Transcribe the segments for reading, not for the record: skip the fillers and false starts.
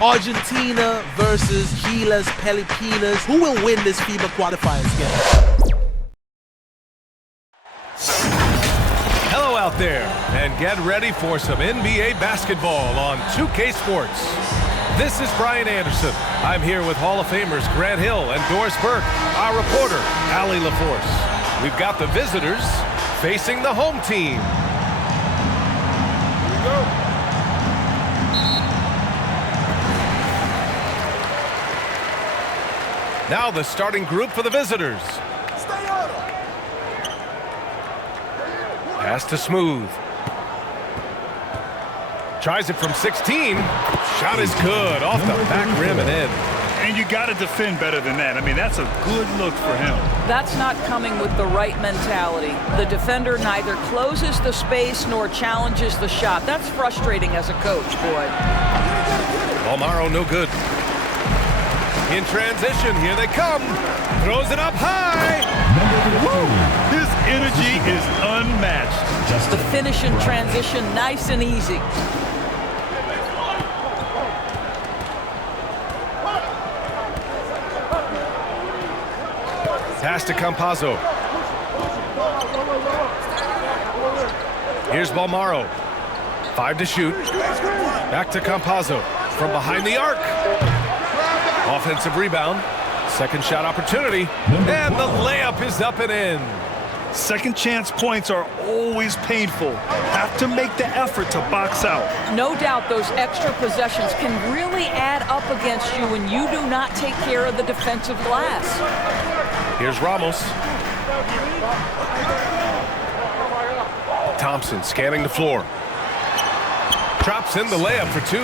Argentina versus GILAS Pilipinas. Who will win this FIBA Qualifiers game? Hello out there, and get ready for some NBA basketball on 2K Sports. This is Brian Anderson. I'm here with Hall of Famers Grant Hill and Doris Burke, our reporter, Allie LaForce. We've got the visitors facing the home team. Here we go. Now the starting group for the visitors. Pass to Smooth. Tries it from 16. Shot is good. Off the back rim and in. And you got to defend better than that. I mean, that's a good look for him. That's not coming with the right mentality. The defender neither closes the space nor challenges the shot. That's frustrating as a coach, boy. Balmaro no good. In transition, here they come. Throws it up high. Woo! His energy is unmatched. The finish in transition, nice and easy. Pass to Campazzo. Here's Balmaro. 5 to shoot. Back to Campazzo. From behind the arc. Offensive rebound. Second shot opportunity. And the layup is up and in. Second chance points are always painful. Have to make the effort to box out. No doubt those extra possessions can really add up against you when you do not take care of the defensive glass. Here's Ramos. Thompson scanning the floor. Drops in the layup for 2.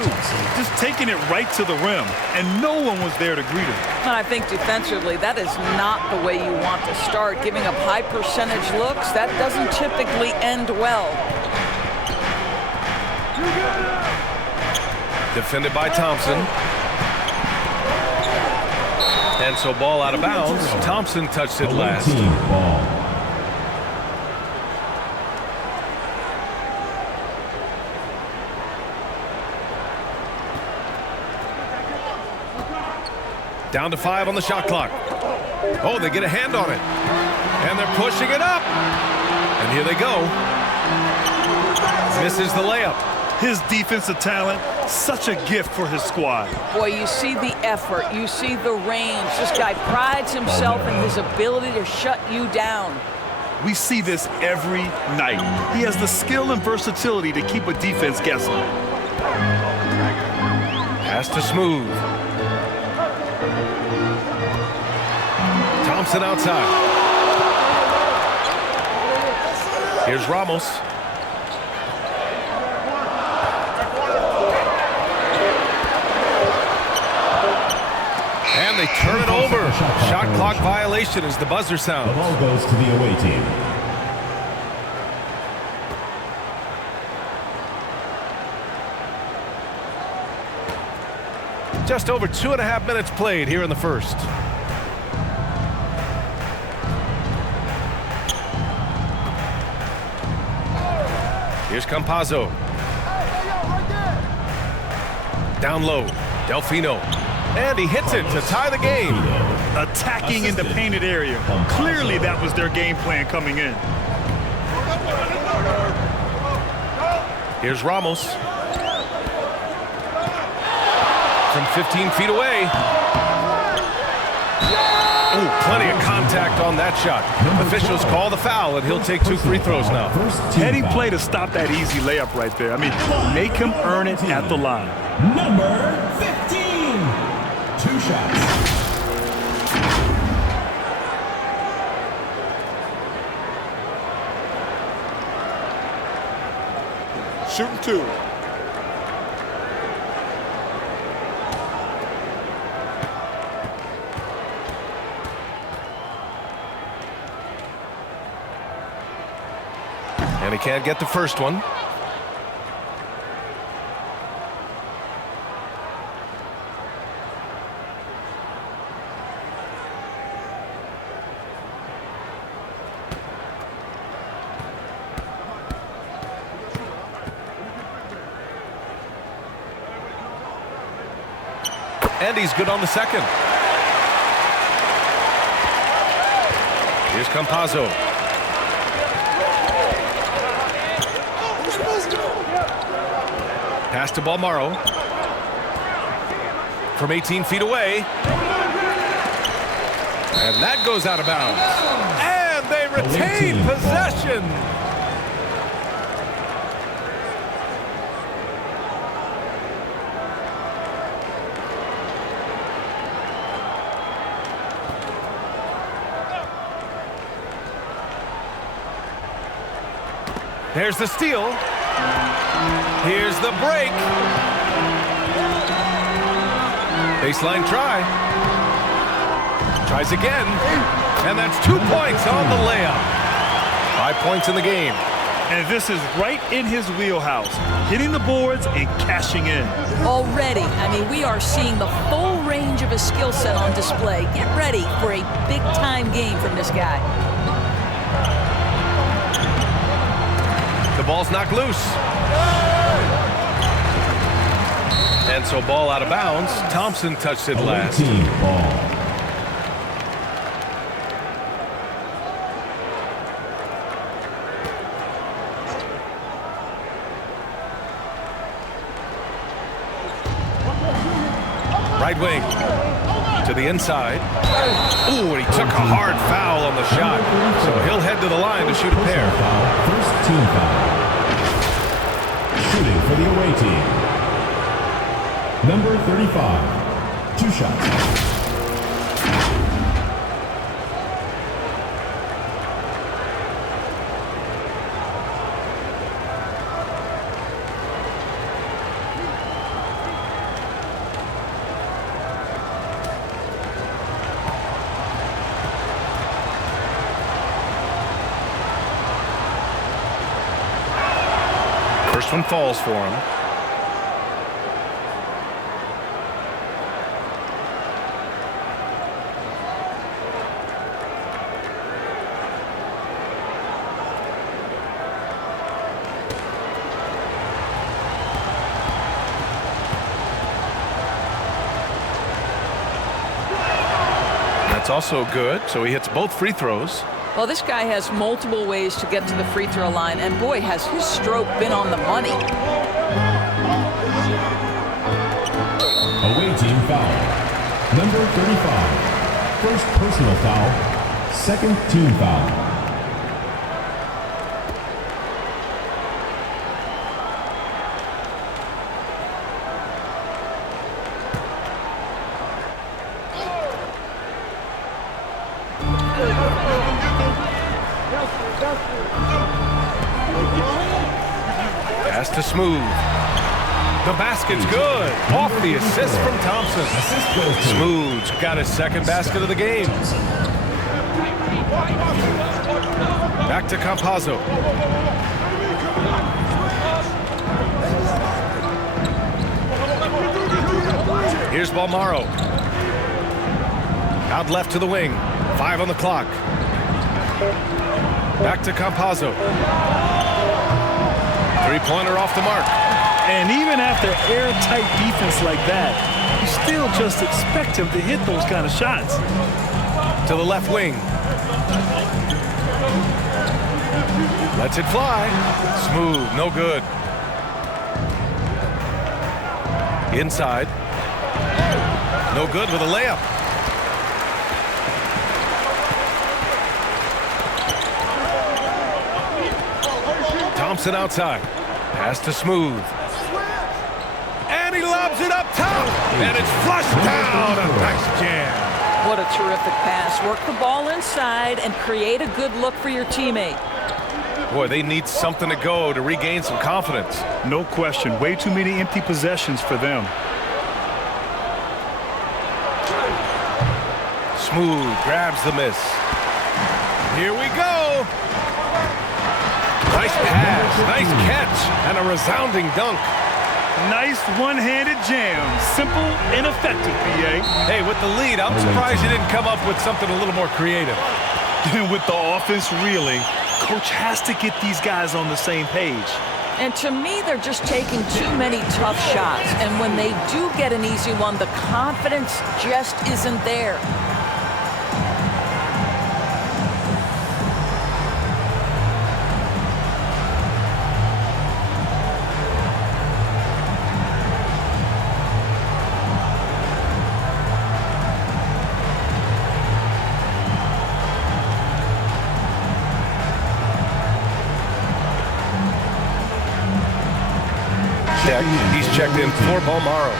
Just taking it right to the rim, and no one was there to greet him. And I think defensively, that is not the way you want to start. Giving up high percentage looks, that doesn't typically end well. Defended by Thompson. And so ball out of bounds. Thompson touched it last. Down to 5 on the shot clock. Oh, they get a hand on it. And they're pushing it up. And here they go. Misses the layup. His defensive talent, such a gift for his squad. Boy, you see the effort. You see the range. This guy prides himself in his ability to shut you down. We see this every night. He has the skill and versatility to keep a defense guessing. Pass to Smooth. Thompson outside. Here's Ramos. And they turn it over. Shot clock violation as the buzzer sounds. The ball goes to the away team. Just over 2.5 minutes played here in the first. Here's Campazzo. Down low, Delfino. And he hits it to tie the game. Attacking in the painted area. Clearly that was their game plan coming in. Here's Ramos. From 15 feet away. Oh, plenty of contact on that shot. Officials call the foul, and he'll take 2 free throws now. Heady play to stop that easy layup right there. I mean, make him earn it at the line. Number 15. 2 shots. Shooting 2. And he can't get the first one. and he's good on the second. Here's Campazzo. Pass to Balmaro. From 18 feet away. And that goes out of bounds. And they retain possession. There's the steal. Here's the break. Baseline try. Tries again. And that's 2 points on the layup. 5 points in the game. And this is right in his wheelhouse. Hitting the boards and cashing in. Already, we are seeing the full range of his skill set on display. Get ready for a big-time game from this guy. The ball's knocked loose. And so ball out of bounds. Thompson touched it last. Team ball. Right wing to the inside. Ooh, and he took a hard foul on the shot. So he'll head to the line to shoot a pair. First team foul. Shooting for the away team. Number 35. 2 shots. First one falls for him. That's also good, so he hits both free throws. Well, this guy has multiple ways to get to the free throw line, and boy, has his stroke been on the money. Away team foul. Number 35. First personal foul. Second team foul. Pass to Smooth. The basket's good. Off the assist from Thompson. Smooth's got his second basket of the game. Back to Campazzo. Here's Balmaro. Out left to the wing. 5 on the clock. Back to Campazzo. Three-pointer off the mark. And even after airtight defense like that, you still just expect him to hit those kind of shots. To the left wing. Lets it fly. Smooth, no good. Inside. No good with a layup. Thompson outside. Pass to Smooth. And he lobs it up top. And it's flushed down. A nice jam. What a terrific pass. Work the ball inside and create a good look for your teammate. Boy, they need something to go to regain some confidence. No question. Way too many empty possessions for them. Smooth grabs the miss. Here we go. Nice pass, nice catch, and a resounding dunk. Nice one-handed jam. Simple and effective, PA. Hey, with the lead, I'm surprised you didn't come up with something a little more creative. With the offense reeling, coach has to get these guys on the same page. And to me, they're just taking too many tough shots. And when they do get an easy one, the confidence just isn't there. He's checked in for Balmaro.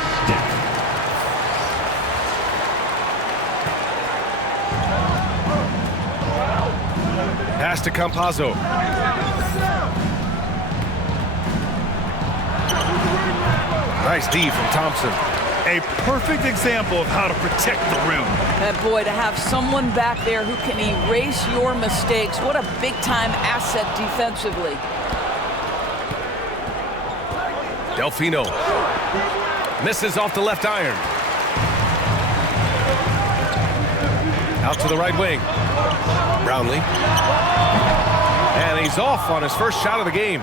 Pass to Campazzo. Nice D from Thompson. A perfect example of how to protect the rim. And boy, to have someone back there who can erase your mistakes, what a big-time asset defensively. Delfino misses off the left iron. Out to the right wing. Brownlee. And he's off on his first shot of the game.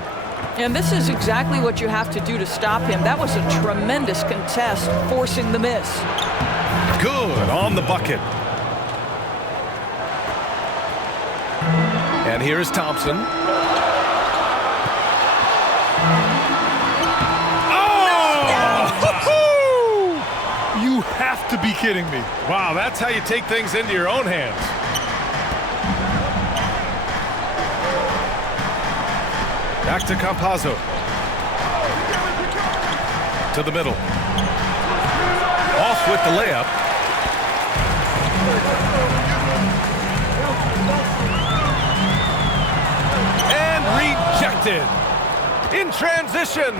And this is exactly what you have to do to stop him. That was a tremendous contest, forcing the miss. Good on the bucket. And here is Thompson. You have to be kidding me. Wow, that's how you take things into your own hands. Back to Campazzo. To the middle. Off with the layup. And rejected. In transition.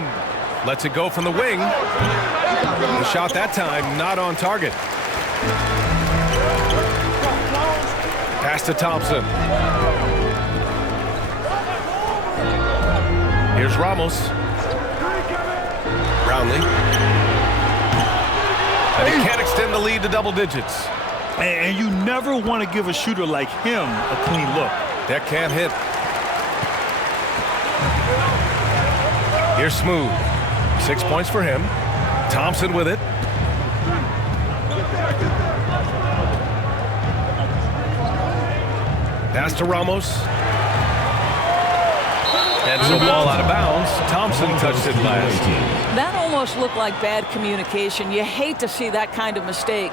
Lets it go from the wing. The shot that time not on target. Pass to Thompson. Here's Ramos. Brownlee. And he can't extend the lead to double digits. And you never want to give a shooter like him a clean look. That can't hit. Here's Smooth. 6 points for him. Thompson with it. Pass to Ramos. And so ball out of bounds. Thompson touched it last. That almost looked like bad communication. You hate to see that kind of mistake.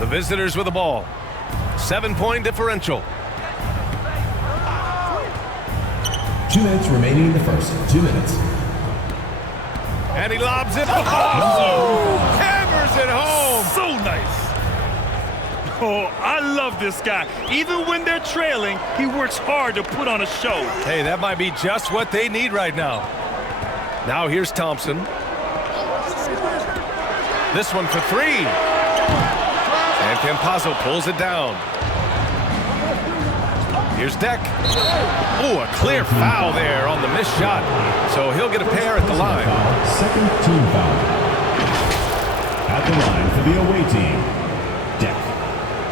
The visitors with the ball. 7-point differential. 2 minutes remaining in the first. 2 minutes. And he lobs it. Oh! Hammers it home. So nice. Oh, I love this guy. Even when they're trailing, he works hard to put on a show. Hey, that might be just what they need right now. Now here's Thompson. This one for 3. And Campazzo pulls it down. Here's Deck. Oh, a clear foul there on the missed shot. So he'll get a pair at the line. Second team foul. At the line for the away team. Deck.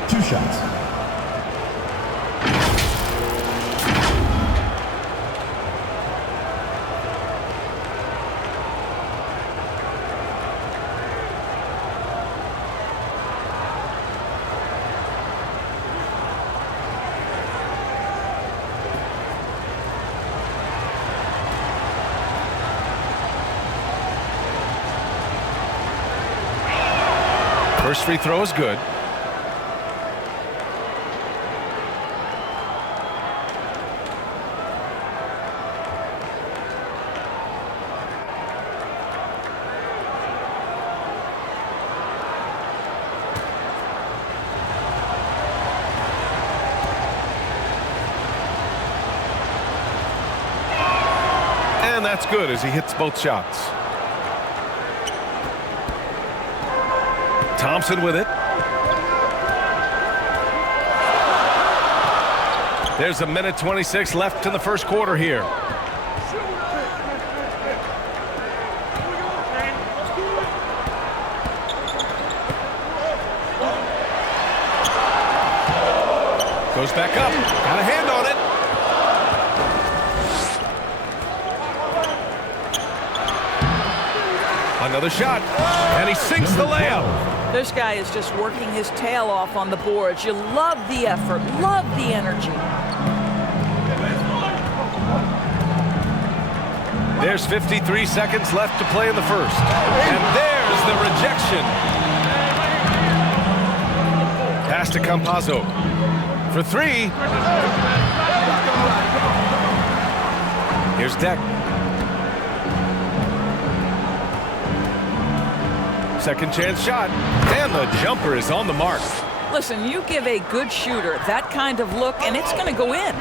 2 shots. First free throw is good. And that's good as he hits both shots. Thompson with it. There's 1:26 left in the first quarter here. Goes back up. Got a hand on it. Another shot, and he sinks the layup. This guy is just working his tail off on the boards. You love the effort, love the energy. There's 53 seconds left to play in the first. And there's the rejection. Pass to Campazzo. For three. Here's Deck. Second chance shot. And the jumper is on the mark. Listen, you give a good shooter that kind of look, and it's going to go in.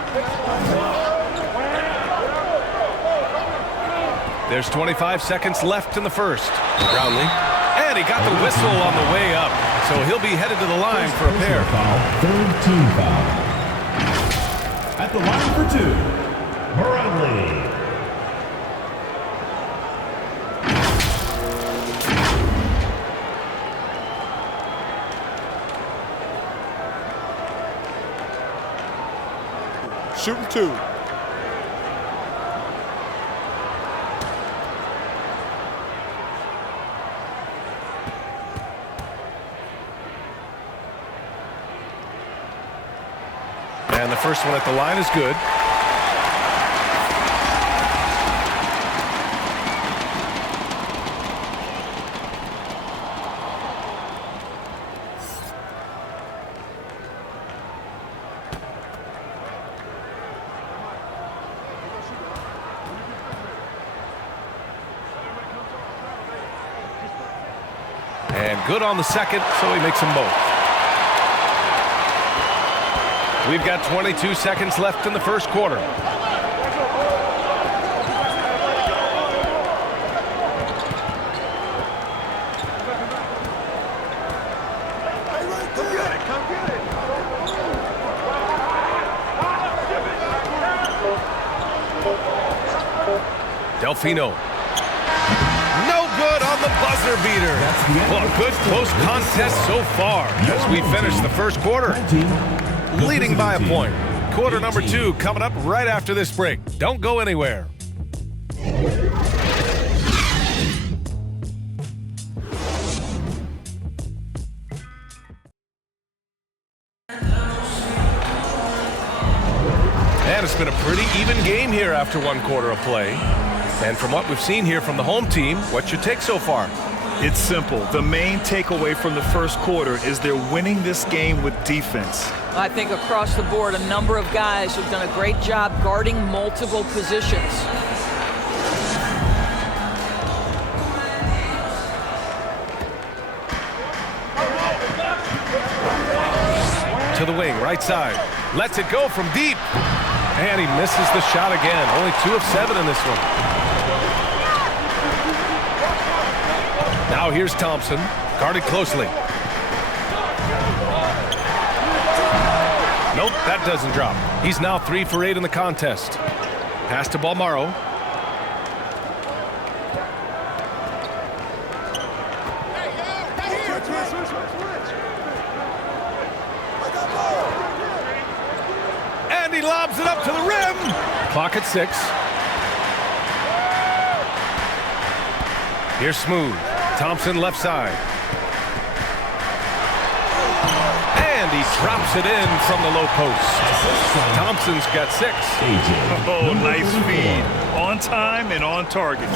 There's 25 seconds left in the first. Brownlee. And he got the whistle on the way up. So he'll be headed to the line for a pair. Third team foul. At the line for two, Brownlee. Shooting two. And the first one at the line is good. And good on the second, so he makes them both. We've got 22 seconds left in the first quarter. Delfino. No good on the buzzer beater. Well, a good close contest so far as we finish the first quarter. Leading by a point. Quarter number two coming up right after this break. Don't go anywhere. And it's been a pretty even game here after one quarter of play. And from what we've seen here from the home team, what's your take so far? It's simple. The main takeaway from the first quarter is they're winning this game with defense. I think across the board, a number of guys have done a great job guarding multiple positions. To the wing, right side. Lets it go from deep. And he misses the shot again. Only 2 of 7 in this one. Now here's Thompson, guarded closely. Nope, that doesn't drop. He's now 3 for 8 in the contest. Pass to Balmaro. And he lobs it up to the rim. Clock at 6. Here's Smooth. Thompson left side. And he drops it in from the low post. Thompson's got 6. Oh, nice feed. On time and on target.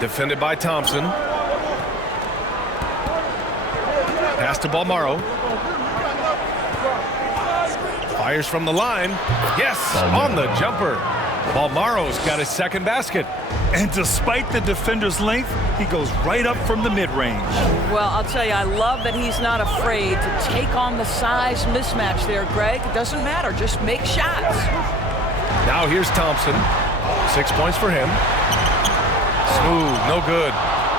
Defended by Thompson. Pass to Balmaro. Fires from the line. Yes, on the jumper. Balmaro's got his second basket. And despite the defender's length, he goes right up from the mid-range. Well, I'll tell you, I love that he's not afraid to take on the size mismatch there, Greg. It doesn't matter. Just make shots. Now here's Thompson. 6 points for him. Smooth, no good.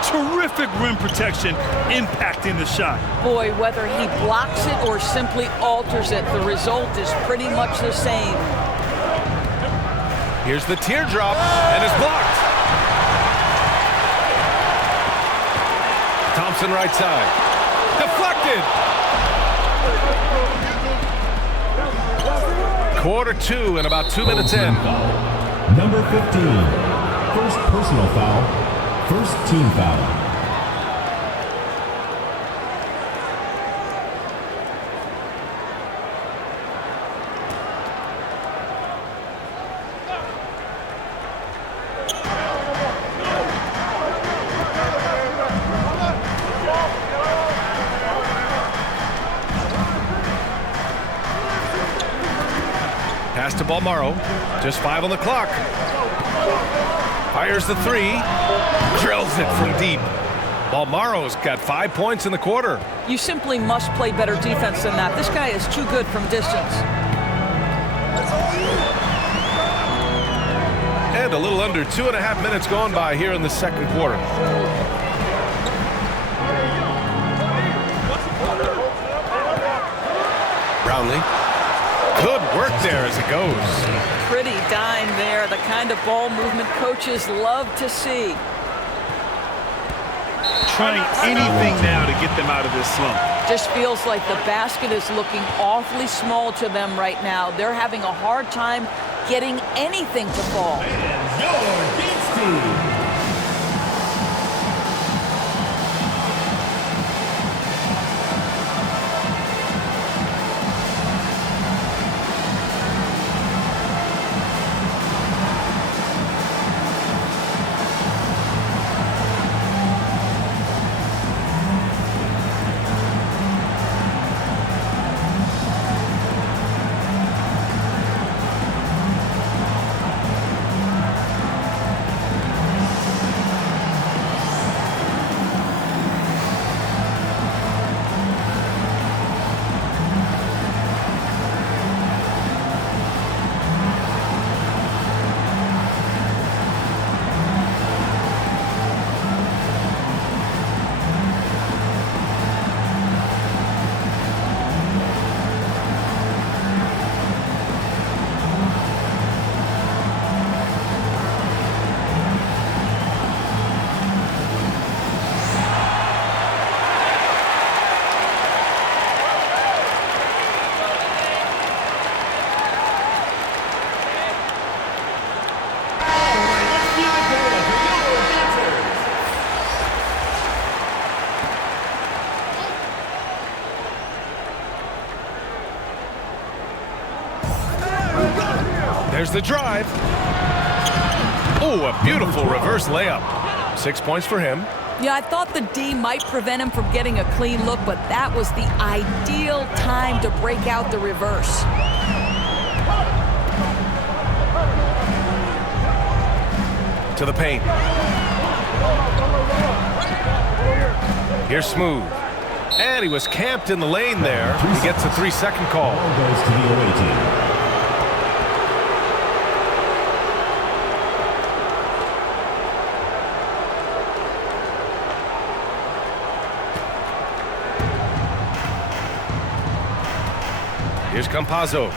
Terrific rim protection, impacting the shot. Boy, whether he blocks it or simply alters it, the result is pretty much the same. Here's the teardrop, and it's blocked. Thompson right side. Deflected. Quarter 2 and about 2 minutes in. Number 15, first personal foul, first team foul. Pass to Balmaro. Just 5 on the clock. Fires the 3. Drills it from deep. Balmaro's got 5 points in the quarter. You simply must play better defense than that. This guy is too good from distance. And a little under 2.5 minutes gone by here in the second quarter. Brownlee. Good work there as it goes. Pretty dime there, the kind of ball movement coaches love to see. Trying anything now to get them out of this slump. Just feels like the basket is looking awfully small to them right now. They're having a hard time getting anything to fall. Your Games Team. There's the drive. Oh, a beautiful reverse layup. 6 points for him. Yeah, I thought the D might prevent him from getting a clean look, but that was the ideal time to break out the reverse. To the paint. Here's Smooth. And he was camped in the lane there. He gets a 3-second call. Ball goes to the away team. Here's Campazzo.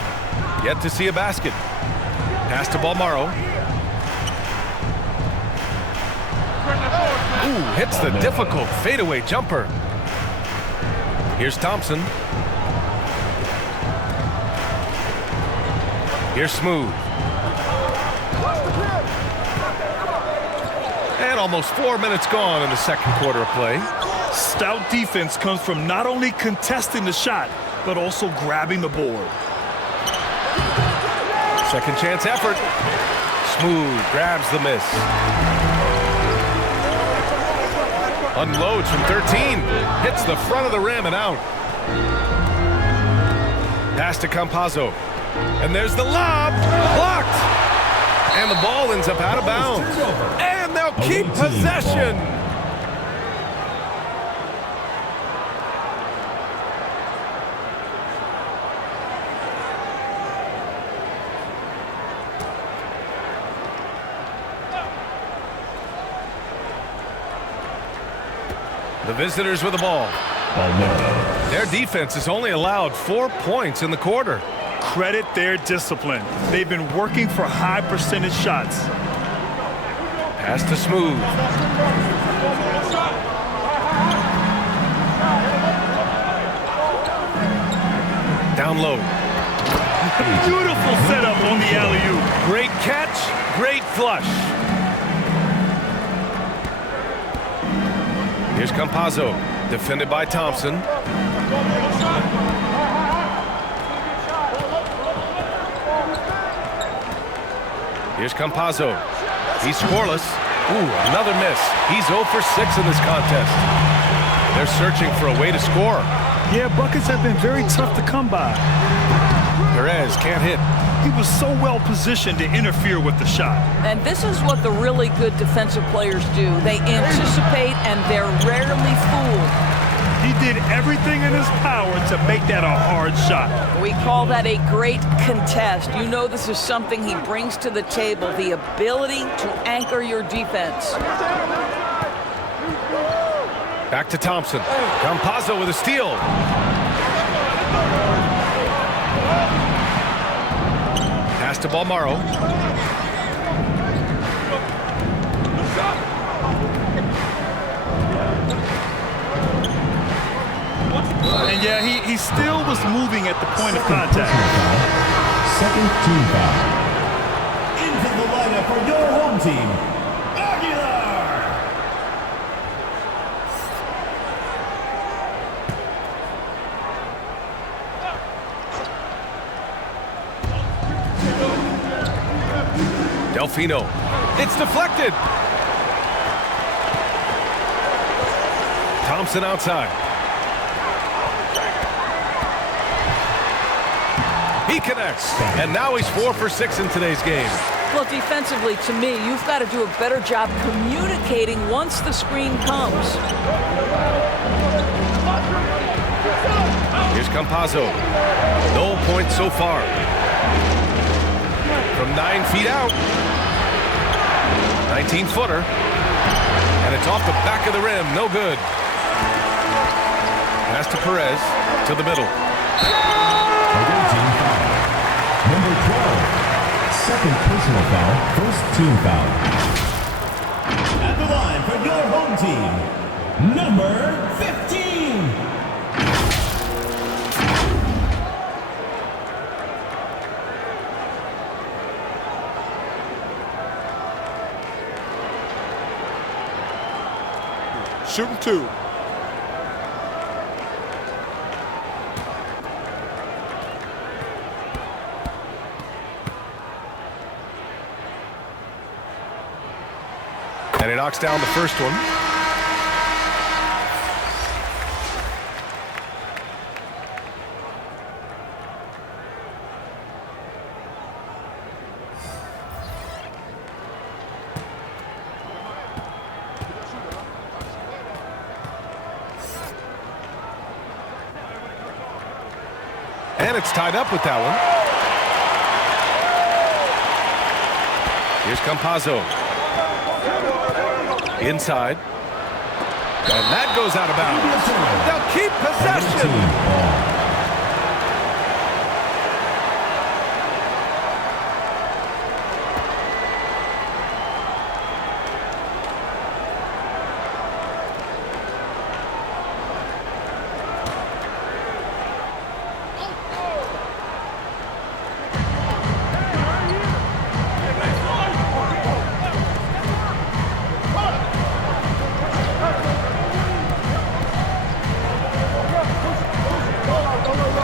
Yet to see a basket. Pass to Balmaro. Ooh, hits the difficult fadeaway jumper. Here's Thompson. Here's Smooth. And almost 4 minutes gone in the second quarter of play. Stout defense comes from not only contesting the shot, but also grabbing the board. Second chance effort. Smooth grabs the miss. Unloads from 13. Hits the front of the rim and out. Pass to Campazzo. And there's the lob. Blocked. And the ball ends up out of bounds. And they'll keep possession. The visitors with the ball. Their defense has only allowed 4 points in the quarter. Credit their discipline. They've been working for high percentage shots. Pass to Smooth. Down low. Beautiful setup on the alley-oop. Great catch, great flush. Here's Campazzo, defended by Thompson. Here's Campazzo. He's scoreless. Ooh, another miss. He's 0 for 6 in this contest. They're searching for a way to score. Yeah, buckets have been very tough to come by. Perez can't hit. He was so well positioned to interfere with the shot. And this is what the really good defensive players do. They anticipate and they're rarely fooled. He did everything in his power to make that a hard shot. We call that a great contest. You know this is something he brings to the table, the ability to anchor your defense. Back to Thompson. Campazzo with a steal. Pass to Balmaro. And yeah, he still was moving at the point of contact. Second team foul. Into the lineup for your home team, Aguilar. Delfino. It's deflected. Thompson outside. He connects, and now he's 4 for 6 in today's game. Well, defensively, to me, you've got to do a better job communicating once the screen comes. Here's Campazzo. No points so far. From 9 feet out. 19-footer. And it's off the back of the rim. No good. Pass to Perez. To the middle. Number 12, second personal foul, first team foul. At the line for your home team, number 15. Shooting 2. And he knocks down the first one. And it's tied up with that one. Here's Campazzo. Inside. And that goes out of bounds. They'll keep possession.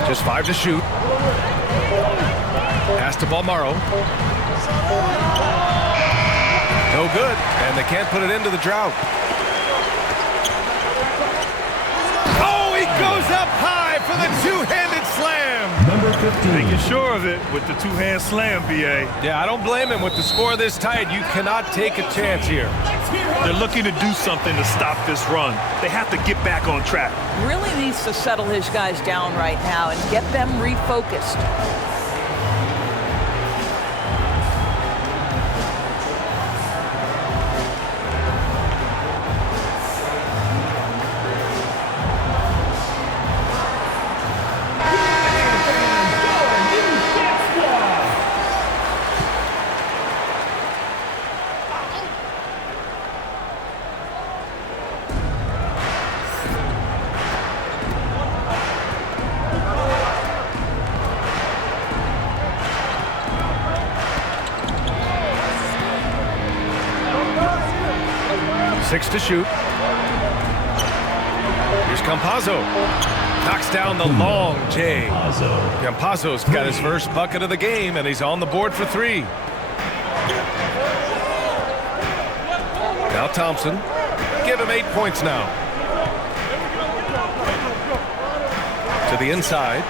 Just 5 to shoot. Pass to Balmaro. No good, and they can't put it into the drought. Oh, he goes up high for the two-handed slam. Number 15. Making sure of it with the two-hand slam, BA. Yeah, I don't blame him. With the score this tight, you cannot take a chance here. They're looking to do something to stop this run. They have to get back on track. Really needs to settle his guys down right now and get them refocused. Six to shoot. Campazzo. Knocks down the long J. Campazzo's got his first bucket of the game, and he's on the board for 3. Now Thompson. Give him 8 points now. To the inside.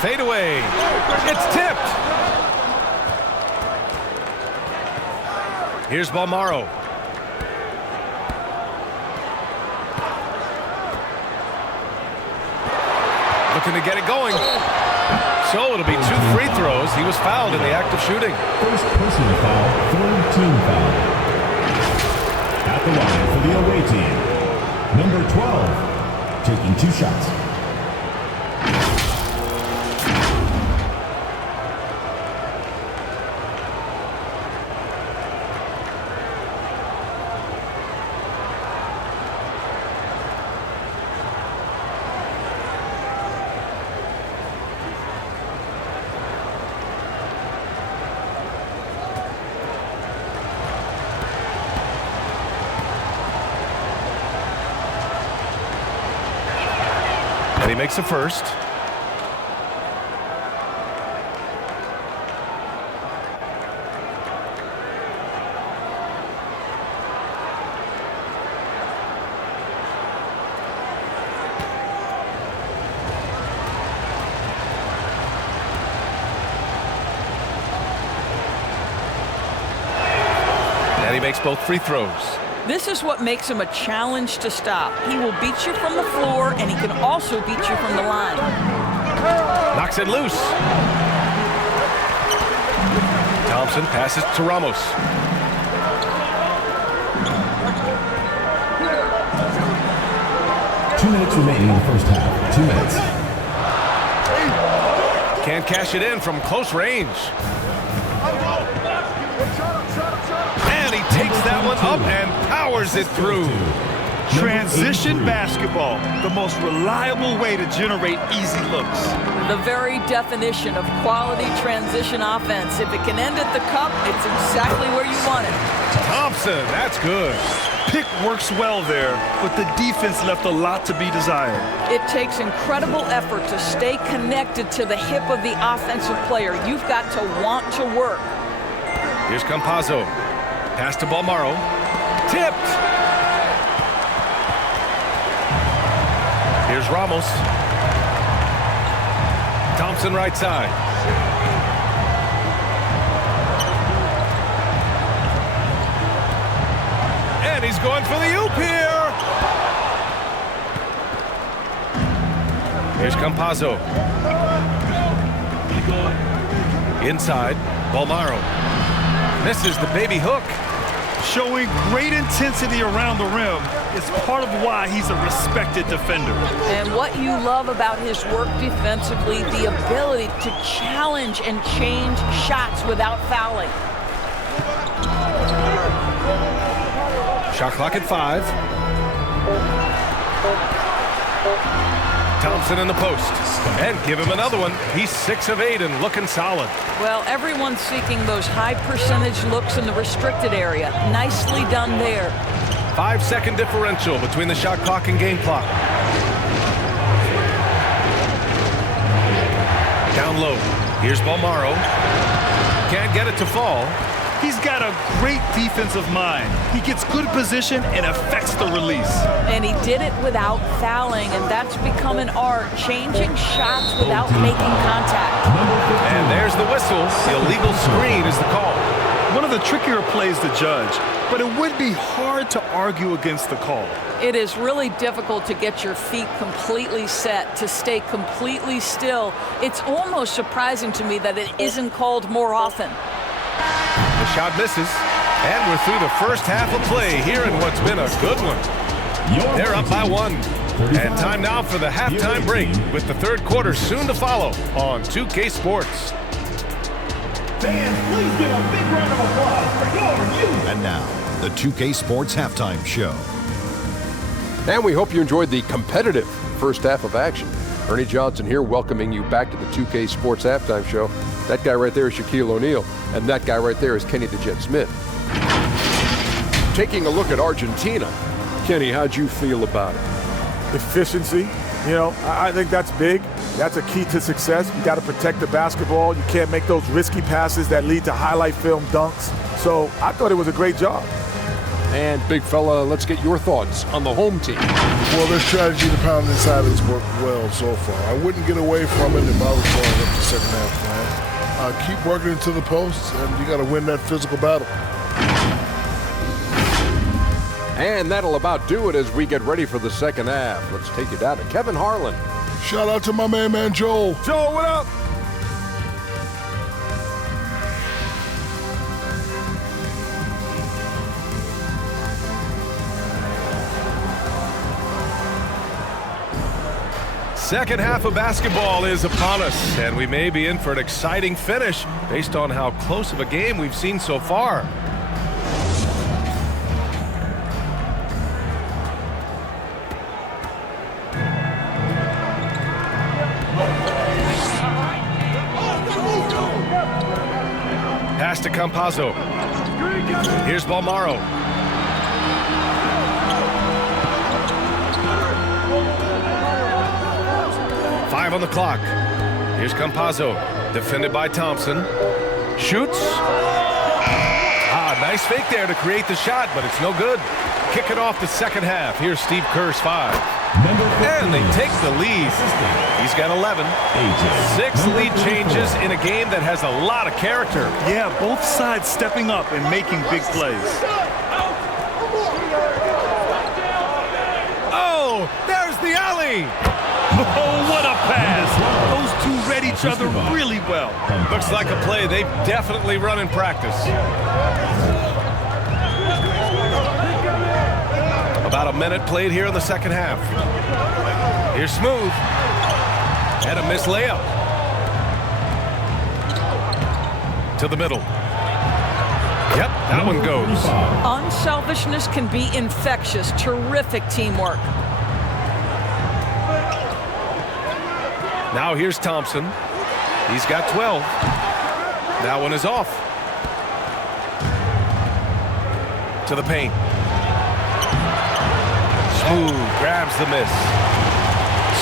Fade away. It's tipped. Here's Balmaro. Looking to get it going. So it'll be 2 free throws. He was fouled in the act of shooting. First personal foul, third team foul. At the line for the away team, number 12, taking 2 shots. He makes a first. And he makes both free throws. This is what makes him a challenge to stop. He will beat you from the floor, and he can also beat you from the line. Knocks it loose. Thompson passes to Ramos. Two minutes remaining in the first half. 2 minutes. Can't cash it in from close range. And he takes that one up and powers it through. Transition basketball, the most reliable way to generate easy looks. The very definition of quality transition offense. If it can end at the cup, it's exactly where you want it. Thompson, that's good. Pick works well there, but the defense left a lot to be desired. It takes incredible effort to stay connected to the hip of the offensive player. You've got to want to work. Here's Campazzo. Pass to Balmaro. Tipped. Here's Ramos. Thompson right side. And he's going for the oop here. Here's Campazzo. Inside, Balmaro. Misses the baby hook. Showing great intensity around the rim is part of why he's a respected defender. And what you love about his work defensively, the ability to challenge and change shots without fouling. Shot clock at 5. Thompson in the post. And give him another one. He's 6 of 8 and looking solid. Well, everyone's seeking those high percentage looks in the restricted area. Nicely done there. 5-second differential between the shot clock and game clock. Down low. Here's Balmaro. Can't get it to fall. He's got a great defensive mind. He gets good position and affects the release. And he did it without fouling, and that's become an art, changing shots without making contact. And there's the whistle. The illegal screen is the call. One of the trickier plays to judge, but it would be hard to argue against the call. It is really difficult to get your feet completely set, to stay completely still. It's almost surprising to me that it isn't called more often. The shot misses, and we're through the first half of play here in what's been a good one. They're up by 1. And time now for the halftime break, with the third quarter soon to follow on 2K Sports. Fans, please give a big round of applause for your youth. And now, the 2K Sports Halftime Show. And we hope you enjoyed the competitive first half of action. Ernie Johnson here, welcoming you back to the 2K Sports Halftime Show. That guy right there is Shaquille O'Neal, and that guy right there is Kenny the Jet Smith. Taking a look at Argentina. Kenny, how'd you feel about it? efficiency. You know, I think that's big. That's a key to success. You got to protect the basketball. You can't make those risky passes that lead to highlight film dunks. So I thought it was a great job. And big fella, let's get your thoughts on the home team. Well, their strategy to pound inside has worked well so far. I wouldn't get away from it if I was going up the second half plan. Keep working into the posts, and you got to win that physical battle. And that'll about do it as we get ready for the second half. Let's take you down to Kevin Harlan. Shout out to my man Joel. Joel, what up? Second half of basketball is upon us, and we may be in for an exciting finish based on how close of a game we've seen so far. Pass to Campazzo. Here's Balmaro. Five on the clock. Here's Campazzo, defended by Thompson. Shoots. Nice fake there to create the shot, but it's no good. Kicking off the second half. Here's Steve Kerr's 5. And they take the lead. He's got 11. 6 lead changes in a game that has a lot of character. Yeah, both sides stepping up and making big plays. Oh, there's the alley. Oh, what a pass. Those two read each other really well. Looks like a play they've definitely run in practice. About a minute played here in the second half. Here's Smooth. And a missed layup. To the middle. Yep, that one goes. Unselfishness can be infectious. Terrific teamwork. Now here's Thompson. He's got 12. That one is off. To the paint. Smooth grabs the miss.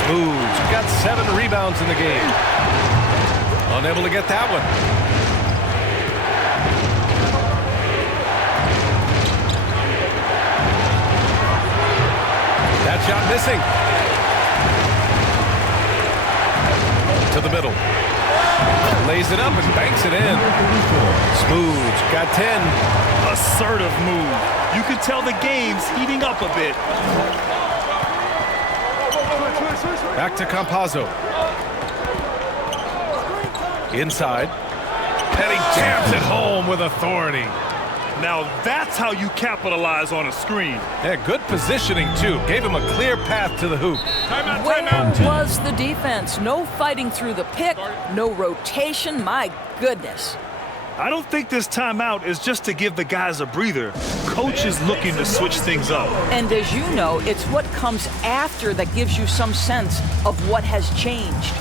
Smooth's got 7 rebounds in the game. Unable to get that one. That shot missing. To the middle. Lays it up and banks it in. Smooth's got 10. Assertive move. You can tell the game's heating up a bit. Back to Campazzo. Inside. And he jams it home with authority. Now that's how you capitalize on a screen. Yeah, good positioning, too. Gave him a clear path to the hoop. Where was the defense? No fighting through the pick, no rotation. My goodness. I don't think this timeout is just to give the guys a breather. Coach is looking to switch things up. And as you know, it's what comes after that gives you some sense of what has changed.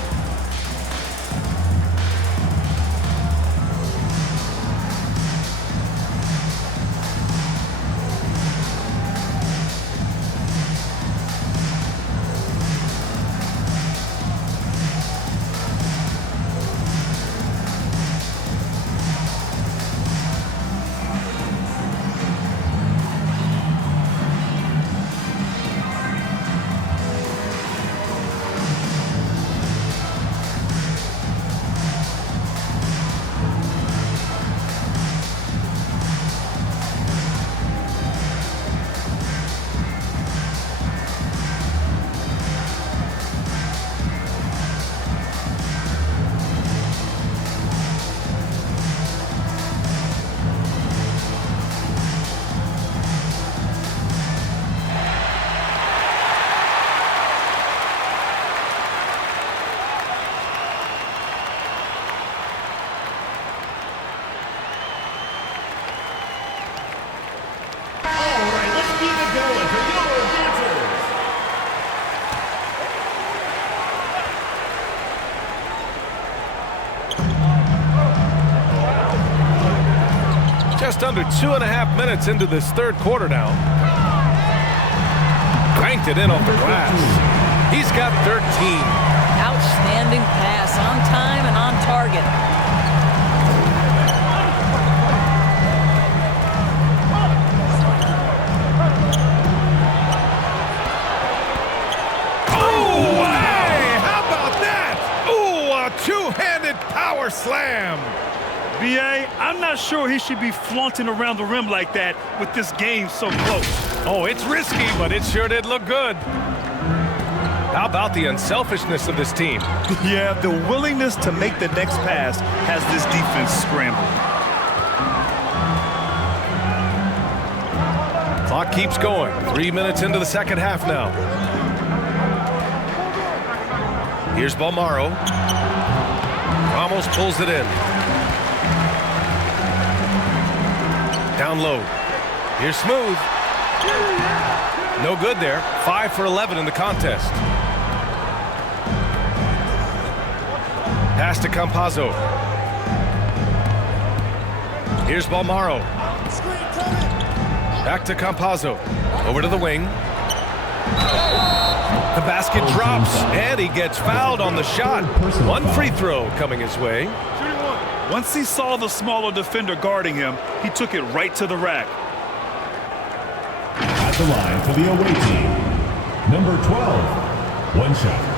Just under 2.5 minutes into this third quarter now. banked it in off the glass. He's got 13. Outstanding pass, on time and on target. Oh, hey, how about that? Ooh, a two-handed power slam. BA, I'm not sure he should be flaunting around the rim like that with this game so close. Oh, it's risky, but it sure did look good. How about the unselfishness of this team? Yeah, the willingness to make the next pass has this defense scrambled. Clock keeps going. 3 minutes into the second half now. Here's Balmaro. Ramos pulls it in. Down low. Here's Smooth. No good there. 5 for 11 in the contest. Pass to Campazzo. Here's Balmaro. Back to Campazzo. Over to the wing. The basket drops, and he gets fouled on the shot. One free throw coming his way. Once he saw the smaller defender guarding him, he took it right to the rack. At the line for the away team, number 12, one shot.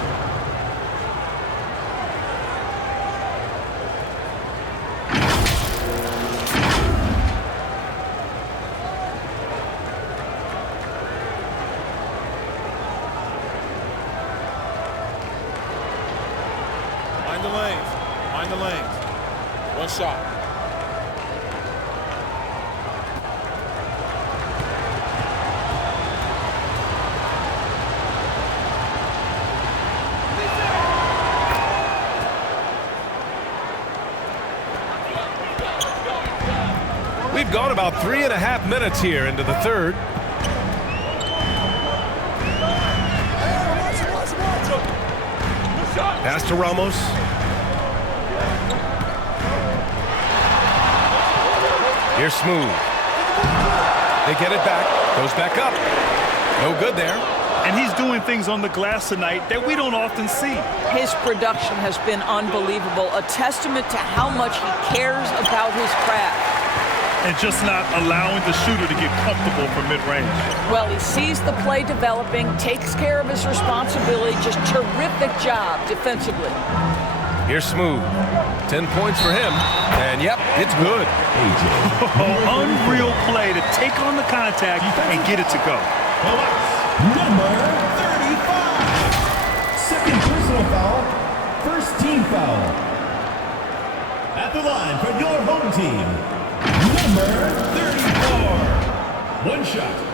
Mind the lanes. Mind the lanes. One shot. We've gone about 3.5 minutes here into the third. Pass to Ramos. Here's Smooth. They get it back. Goes back up. No good there. And he's doing things on the glass tonight that we don't often see. His production has been unbelievable, a testament to how much he cares about his craft. And just not allowing the shooter to get comfortable from mid-range. Well, he sees the play developing, takes care of his responsibility. Just terrific job defensively. Here's Smooth. 10 points for him. And yep, it's good. Unreal play to take on the contact and get it to go. Number 35. Second personal foul. First team foul. At the line for your home team, number 34. One shot.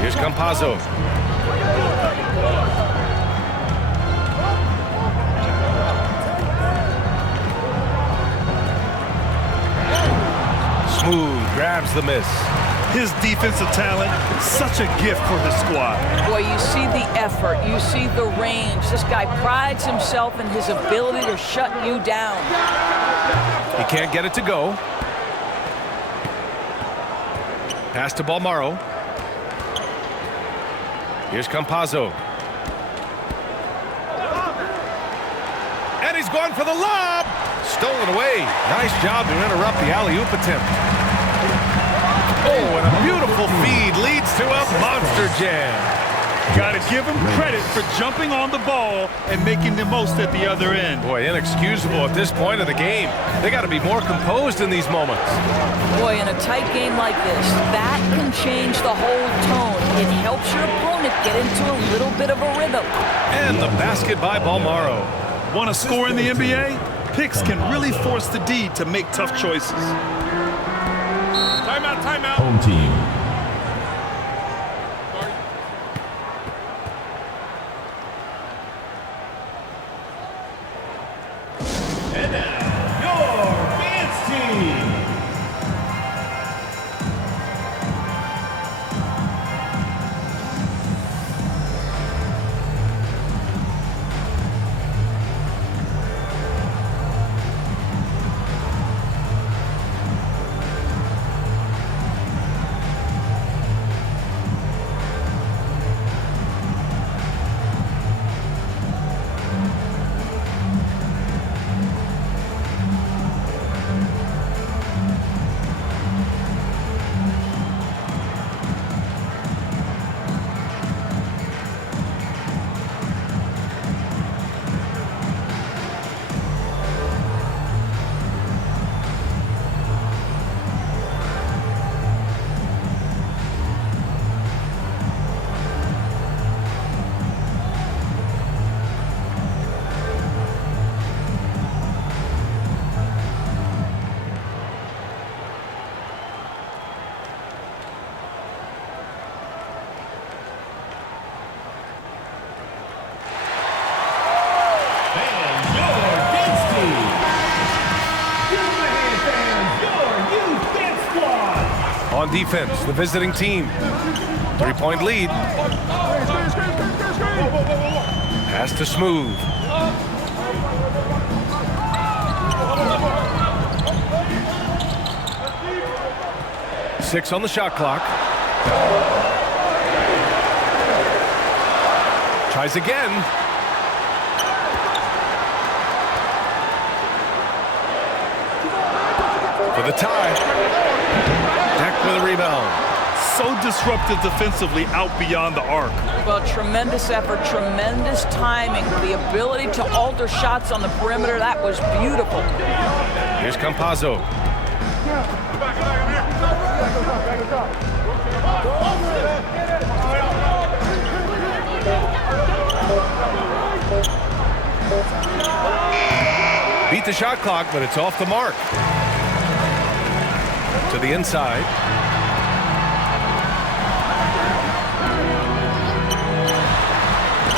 Here's Campazzo. Smooth grabs the miss. His defensive talent, such a gift for the squad. Boy, you see the effort, you see the range. This guy prides himself in his ability to shut you down. He can't get it to go. Pass to Balmaro. Here's Campazzo. And he's gone for the lob. Stolen away. Nice job to interrupt the alley-oop attempt. Oh, and a beautiful feed leads to a monster jam. Got to give him credit for jumping on the ball and making the most at the other end. Boy, inexcusable at this point of the game. They got to be more composed in these moments. Boy, in a tight game like this, that can change the whole tone. It helps your opponent get into a little bit of a rhythm. And the basket by Balmaro. Want to score in the NBA? Picks can really force the D to make tough choices. Timeout, timeout. Home team. On defense, the visiting team. 3-point lead. Pass to Smooth. Six on the shot clock. Tries again. For the tie. Deck with a rebound. So disruptive defensively out beyond the arc. Well, tremendous effort, tremendous timing. The ability to alter shots on the perimeter, that was beautiful. Here's Campazzo. Beat the shot clock, but it's off the mark. To the inside.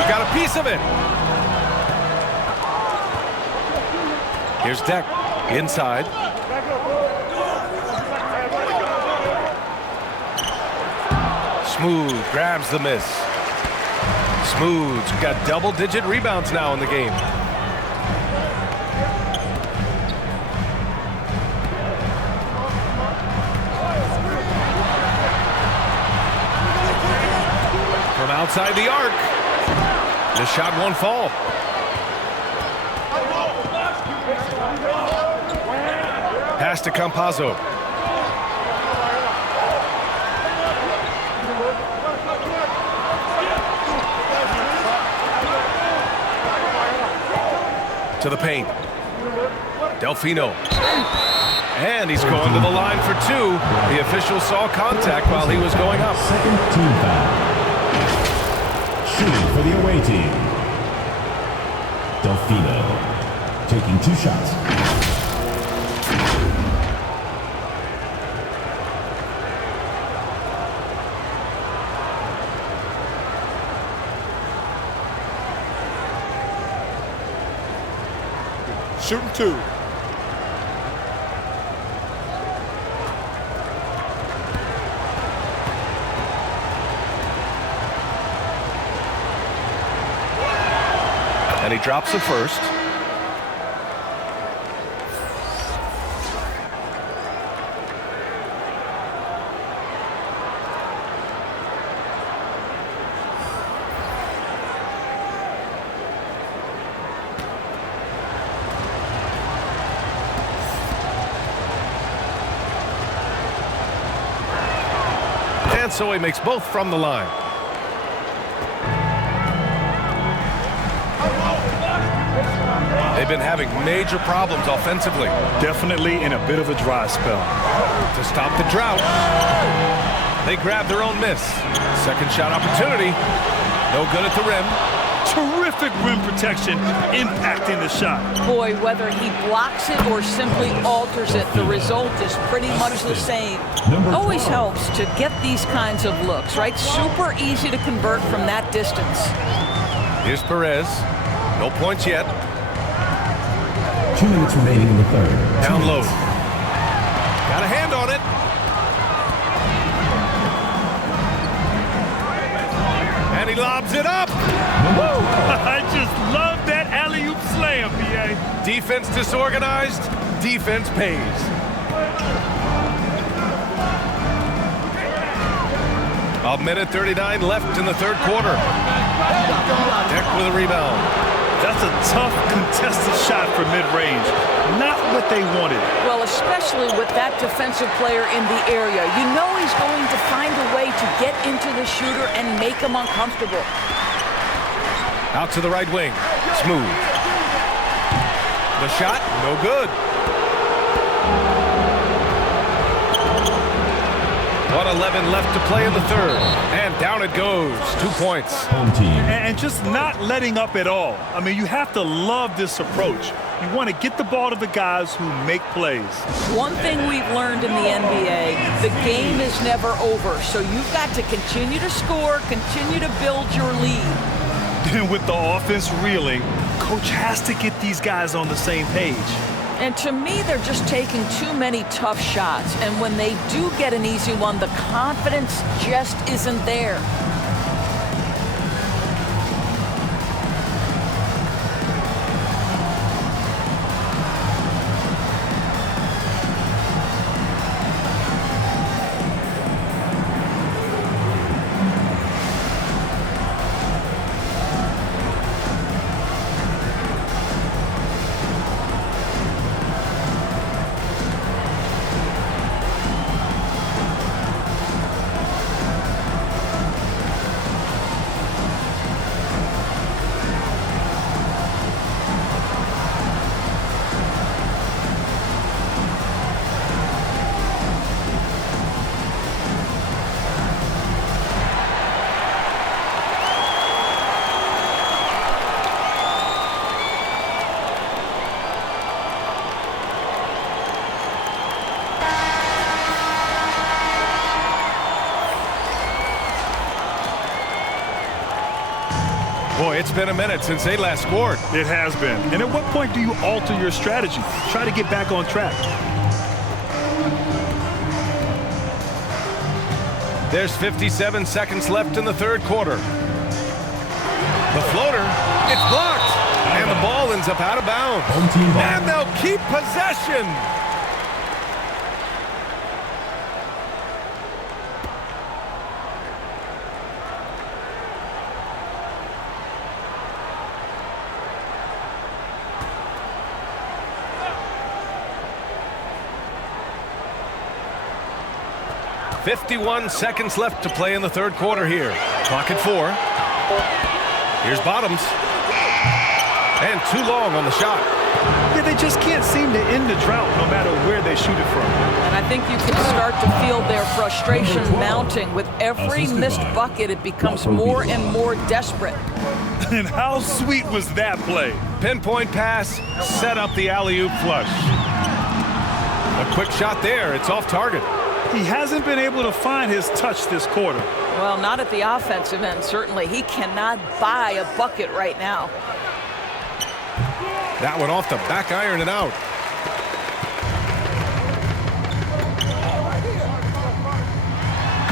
Got a piece of it. Here's Deck inside. Smooth grabs the miss. Smooth's got double-digit rebounds now in the game. From outside the arc. The shot won't fall. Pass to Campazzo. To the paint. Delfino. And he's going to the line for two. The official saw contact while he was going up. Second team foul. Shooting for the away team. Delfino taking 2 shots. Shooting 2. And he drops the first. And so he makes both from the line. They've been having major problems offensively. Definitely in a bit of a dry spell. To stop the drought, they grab their own miss. Second shot opportunity. No good at the rim. Terrific rim protection impacting the shot. Boy, whether he blocks it or simply alters it, the result is pretty much the same. Always helps to get these kinds of looks, right? Super easy to convert from that distance. Here's Perez. No points yet. 2 minutes remaining in the third. Down low. Got a hand on it. And he lobs it up. I just love that alley-oop slam, BA. Defense disorganized. Defense pays. A minute 39 left in the third quarter. Deck with a rebound. That's a tough, contested shot for mid-range. Not what they wanted. Well, especially with that defensive player in the area. You know he's going to find a way to get into the shooter and make him uncomfortable. Out to the right wing. Smooth. The shot, no good. 1:11 left to play in the third. And down it goes. 2 points. Home team. And just not letting up at all. I mean, you have to love this approach. You want to get the ball to the guys who make plays. One thing we've learned in the NBA, the game is never over. So you've got to continue to score, continue to build your lead. And with the offense reeling, coach has to get these guys on the same page. And to me, they're just taking too many tough shots. And when they do get an easy one, the confidence just isn't there. Boy, it's been a minute since they last scored. It has been. And at what point do you alter your strategy? Try to get back on track. There's 57 seconds left in the third quarter. The floater, it's blocked. And the ball ends up out of bounds. And they'll keep possession. .51 seconds left to play in the third quarter here. Clock at 4. Here's Bottoms. And too long on the shot. Yeah, they just can't seem to end the drought no matter where they shoot it from. And I think you can start to feel their frustration mounting. With every missed bucket, it becomes more and more desperate. And how sweet was that play? Pinpoint pass, set up the alley-oop flush. A quick shot there, it's off target. He hasn't been able to find his touch this quarter. Well, not at the offensive end, certainly. He cannot buy a bucket right now. That one off the back iron and out.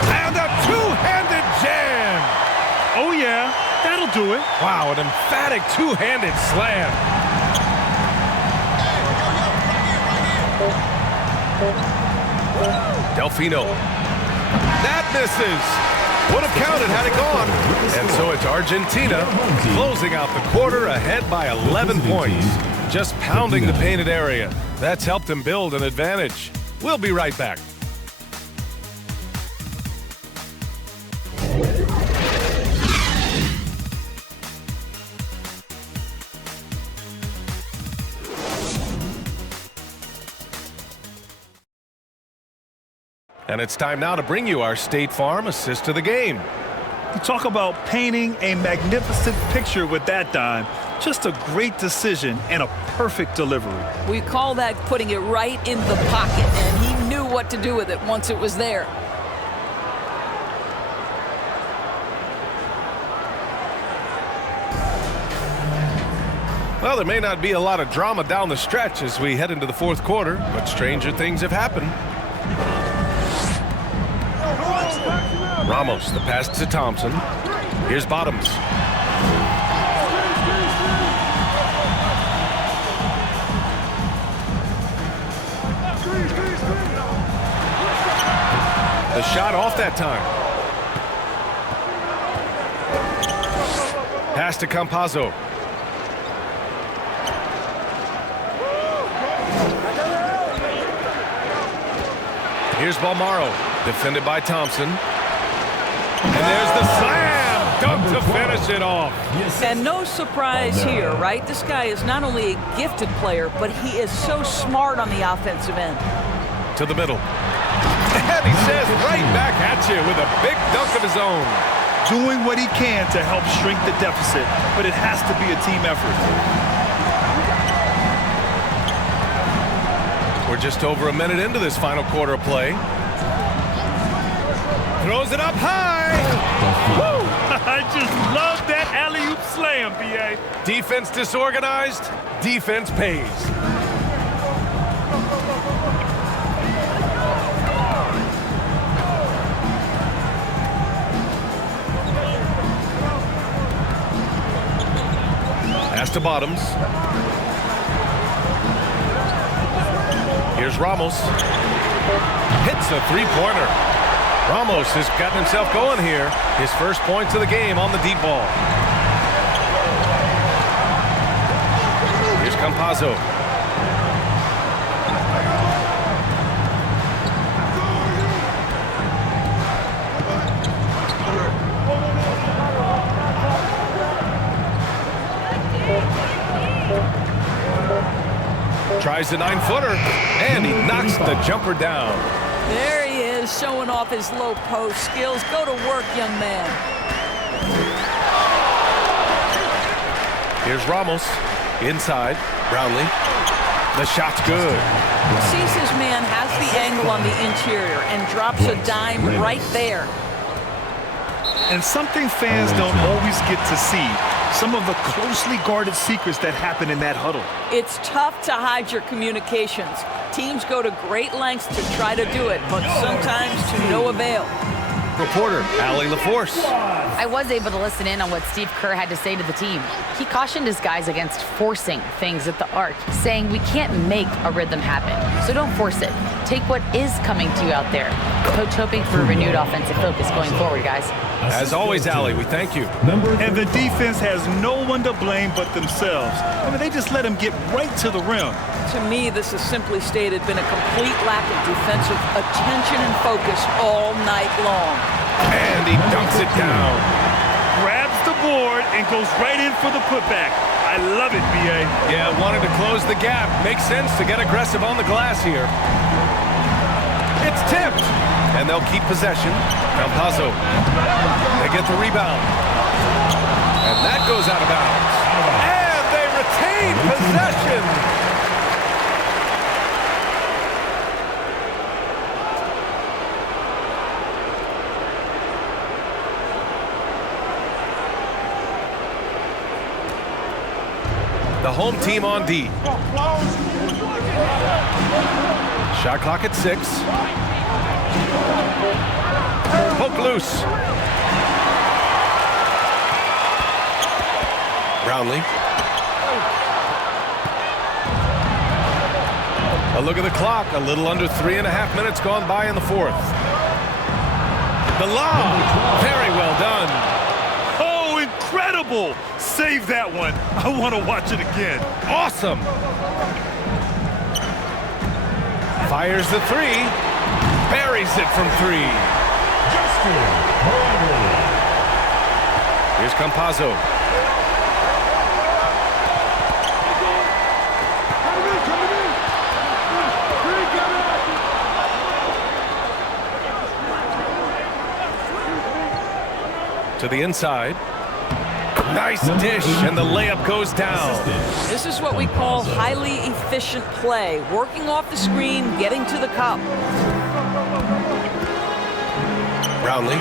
And a two-handed jam. Oh, yeah, that'll do it. Wow, an emphatic two-handed slam. Delfino. That misses. Would have counted had it gone. And so it's Argentina closing out the quarter ahead by 11 points. Just pounding the painted area. That's helped them build an advantage. We'll be right back. And it's time now to bring you our State Farm assist of the game. You talk about painting a magnificent picture with that dime. Just a great decision and a perfect delivery. We call that putting it right in the pocket, and he knew what to do with it once it was there. Well, there may not be a lot of drama down the stretch as we head into the fourth quarter, but stranger things have happened. Ramos, the pass to Thompson. Here's Bottoms. The shot off that time. Pass to Campazzo. Here's Balmaro, defended by Thompson. And there's the slam dunk to finish it off. And no surprise here, right? This guy is not only a gifted player, but he is so smart on the offensive end. To the middle. And he says right back at you with a big dunk of his own. Doing what he can to help shrink the deficit, but it has to be a team effort. We're just over a minute into this final quarter of play. Throws it up high. Woo! I just love that alley-oop slam, B.A. Defense disorganized, defense pays. Pass to Bottoms. Here's Ramos. Hits a three-pointer. Ramos has gotten himself going here. His first points of the game on the deep ball. Here's Campazzo. Tries the 9-footer, and he knocks the jumper down. There he is, showing off his low post skills. Go to work, young man. Here's Ramos. Inside. Brownlee. The shot's good. Sees his man has the angle on the interior and drops a dime right there. And something fans don't always get to see. Some of the closely guarded secrets that happen in that huddle. It's tough to hide your communications. Teams go to great lengths to try to do it, but sometimes to no avail. Reporter Allie LaForce. I was able to listen in on what Steve Kerr had to say to the team. He cautioned his guys against forcing things at the arc, saying we can't make a rhythm happen, so don't force it. Take what is coming to you out there. Coach hoping for a renewed offensive focus going forward, guys. As always, Allie, we thank you. And the defense has no one to blame but themselves. I mean, they just let him get right to the rim. To me, this has simply stated been a complete lack of defensive attention and focus all night long. And he dunks it down. Grabs the board and goes right in for the putback. I love it, B.A. Yeah, wanted to close the gap. Makes sense to get aggressive on the glass here. It's tipped. And they'll keep possession. Campazzo. They get the rebound. And that goes out of bounds. And they retain possession. The home team on D. Shot clock at 6. Poke loose. Brownlee. A look at the clock. A little under 3.5 minutes gone by in the fourth. The lob. Very well done. Oh, incredible. Save that one. I want to watch it again. Awesome. Fires the 3. Buries it from 3. Here's Campazzo. To the inside. Nice dish, and the layup goes down. This is what we call highly efficient play. Working off the screen, getting to the cup. Brownlee.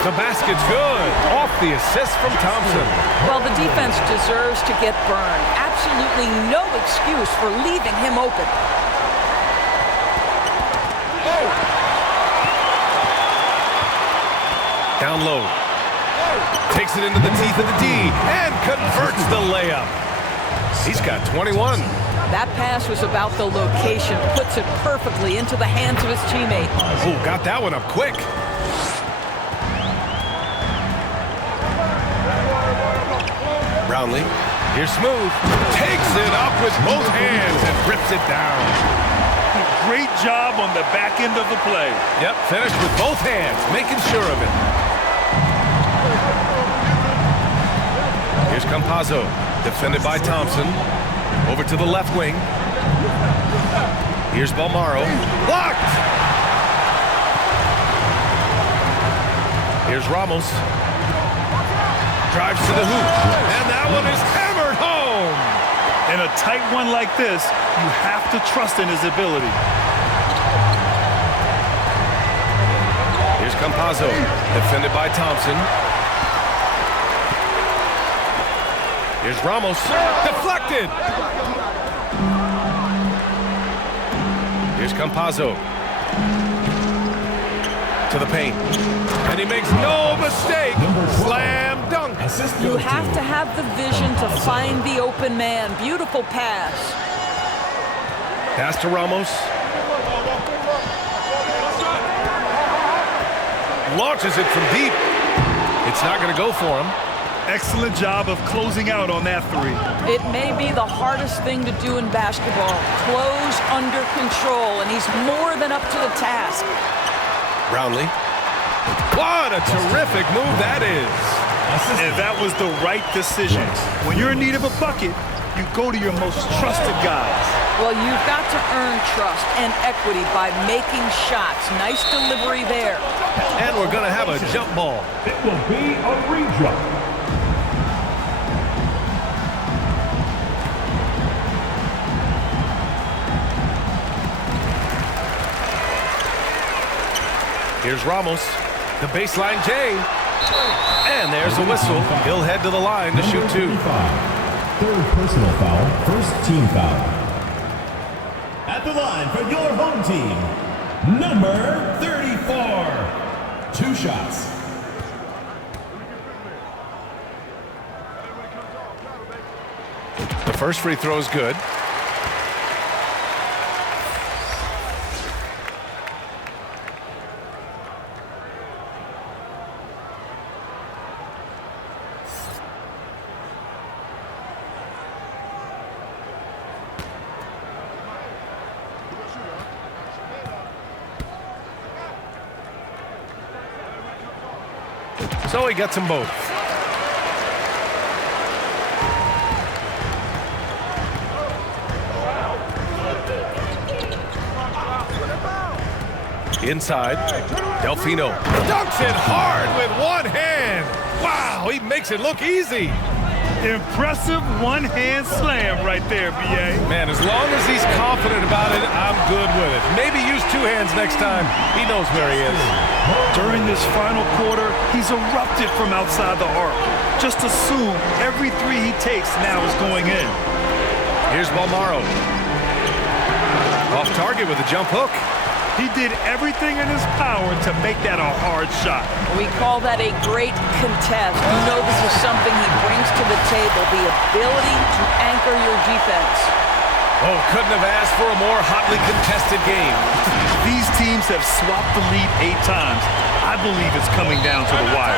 The basket's good. Off the assist from Thompson. Well, the defense deserves to get burned. Absolutely no excuse for leaving him open. Down low. Takes it into the teeth of the D and converts the layup. He's got 21. That pass was about the location. Puts it perfectly into the hands of his teammate. Oh, got that one up quick. Brownlee. Here's Smooth. Takes it up with both hands and rips it down. Great job on the back end of the play. Yep, finished with both hands, making sure of it. Here's Campazzo, defended by Thompson. Over to the left wing. Here's Balmaro. Blocked! Here's Ramos. Drives to the hoop. And that one is hammered home! In a tight one like this, you have to trust in his ability. Here's Campazzo, defended by Thompson. Here's Ramos, deflected! Here's Campazzo. To the paint. And he makes no mistake. Slam dunk. You have to have the vision to find the open man. Beautiful pass. Pass to Ramos. Launches it from deep. It's not going to go for him. Excellent job of closing out on that three. It may be the hardest thing to do in basketball. Close under control, and he's more than up to the task. Brownlee. What a terrific move that is. And that was the right decision. When you're in need of a bucket, you go to your most trusted guys. Well, you've got to earn trust and equity by making shots. Nice delivery there. And we're going to have a jump ball. It will be a re-jump. Here's Ramos. The baseline J. And there's a whistle. He'll head to the line to shoot two. Third personal foul, first team foul. At the line for your home team, number 34. 2 shots. The first free throw is good. So he gets them both. Inside, Delfino dunks it hard with one hand. Wow, he makes it look easy. Impressive one-hand slam right there, B.A. Man, as long as he's confident about it, I'm good with it. Maybe use 2 hands next time. He knows where he is. During this final quarter, he's erupted from outside the arc. Just assume every three he takes now is going in. Here's Balmaro. Off target with a jump hook. He did everything in his power to make that a hard shot. We call that a great contest. You know this is something he brings to the table, the ability to anchor your defense. Oh, couldn't have asked for a more hotly contested game. These teams have swapped the lead 8 times. I believe it's coming down to the wire.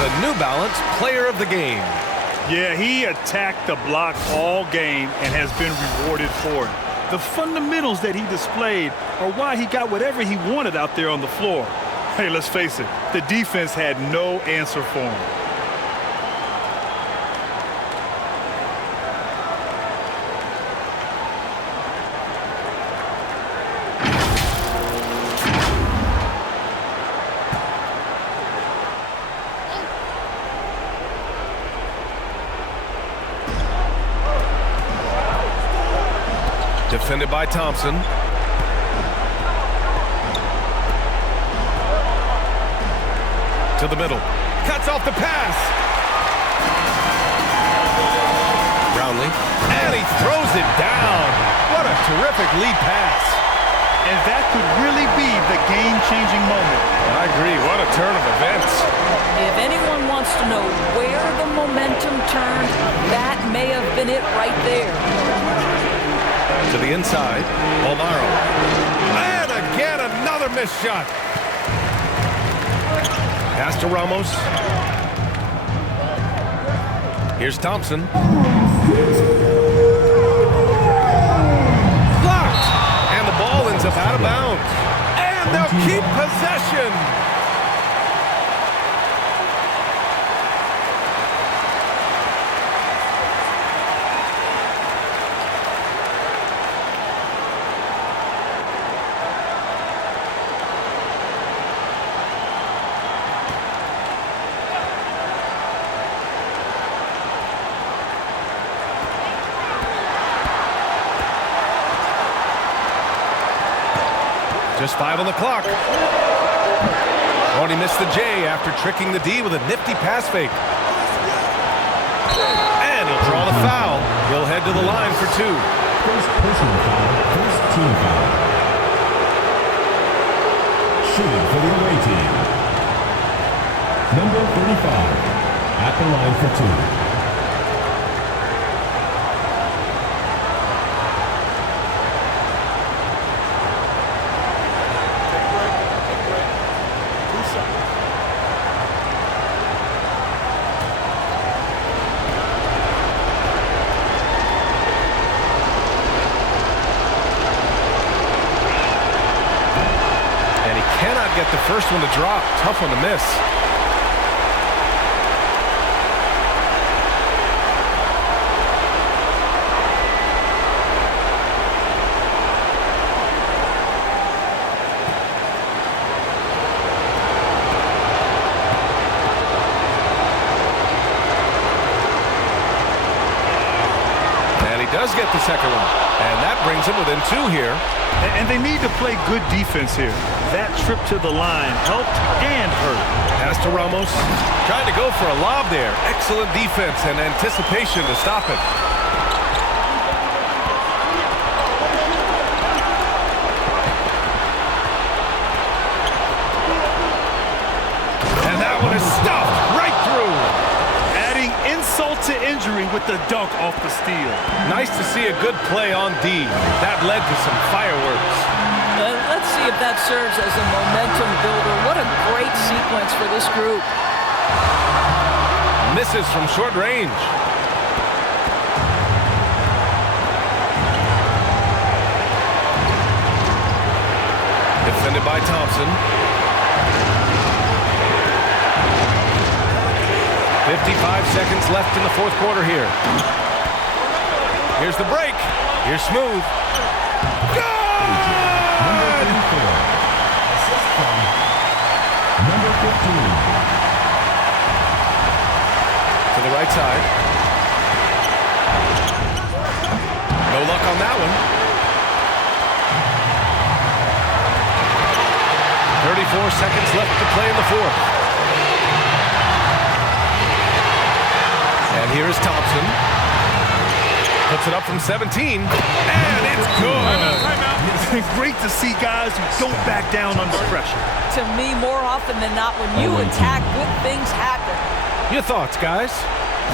The New Balance Player of the Game. Yeah, he attacked the block all game and has been rewarded for it. The fundamentals that he displayed are why he got whatever he wanted out there on the floor. Hey, let's face it, the defense had no answer for him. Defended by Thompson. To the middle. Cuts off the pass. Brownlee. And he throws it down. What a terrific lead pass. And that could really be the game-changing moment. I agree. What a turn of events. If anyone wants to know where the momentum turned, that may have been it right there. To the inside, Balmaro. And again, another missed shot. Pass to Ramos. Here's Thompson. Blocked! And the ball ends up out of bounds. And they'll keep possession. Just 5 on the clock. Only missed the J after tricking the D with a nifty pass fake. And he'll draw the foul. He'll head to the line for 2. First personal foul, first team foul. Shooting for the away team. Number 35, at the line for two. Get the first one to drop. Tough one to miss. And he does get the second one. And that brings him within two here. And they need to play good defense here. That trip to the line helped and hurt. Pass to Ramos. Trying to go for a lob there. Excellent defense and anticipation to stop it. And that one is stuffed right through. Adding insult to injury with the dunk off the steal. Nice to see a good play on D. That led to some fireworks. Let's see if that serves as a momentum builder. What a great sequence for this group. Misses from short range. Defended by Thompson. 55 seconds left in the fourth quarter here. Here's the break. Here's Smooth. Go! Number 15. To the right side. No luck on that one. 34 seconds left to play in the fourth. And here is Thompson. Puts it up from 17. And it's good. It's great to see guys who don't back down under pressure. To me, more often than not, when you attack, good things happen. Your thoughts, guys?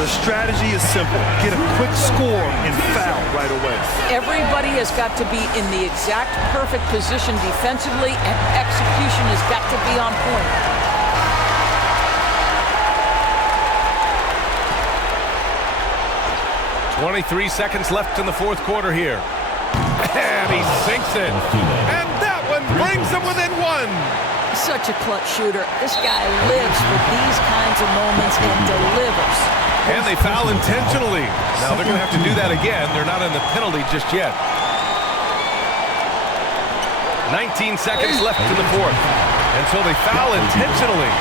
The strategy is simple. Get a quick score and foul right away. Everybody has got to be in the exact perfect position defensively, and execution has got to be on point. .23 seconds left in the fourth quarter here. And he sinks it. And that one brings him within one. Such a clutch shooter. This guy lives for these kinds of moments and delivers. And they foul intentionally. Now they're going to have to do that again. They're not in the penalty just yet. 19 seconds left in the fourth. And so they foul intentionally.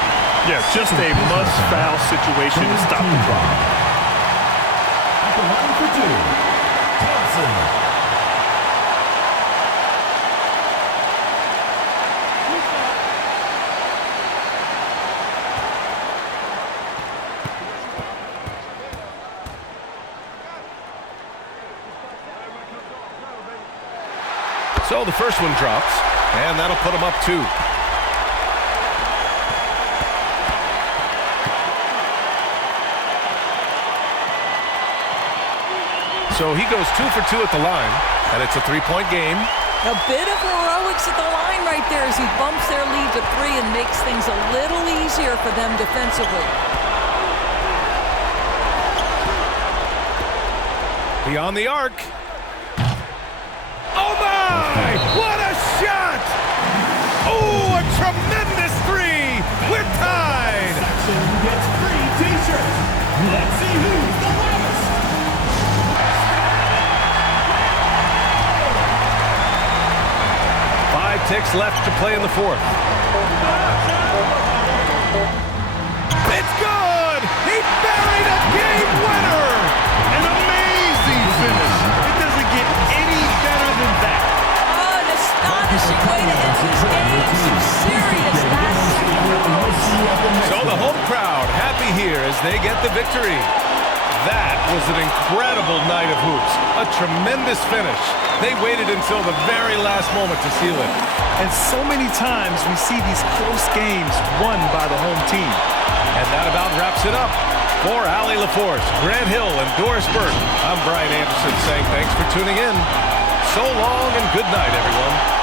Yeah, just a must-foul situation to stop the clock. At the line for two, Thompson. So the first one drops, and that'll put him up two. So he goes 2 for 2 at the line, and it's a three-point game. A bit of heroics at the line right there as he bumps their lead to 3 and makes things a little easier for them defensively. Beyond the arc. Oh, my! What a shot! Oh, a tremendous three! We're tied! Section gets free t-shirts. Let's see who's the loudest. 5 ticks left to play in the fourth. It's good! He buried a game winner! An amazing finish. It doesn't get any better than that. Oh, an astonishing way to end this game. Some serious basketball. So the home crowd happy here as they get the victory. That was an incredible night of hoops. A tremendous finish. They waited until the very last moment to seal it. And so many times we see these close games won by the home team. And that about wraps it up. For Allie LaForce, Grant Hill, and Doris Burke, I'm Brian Anderson saying thanks for tuning in. So long and good night, everyone.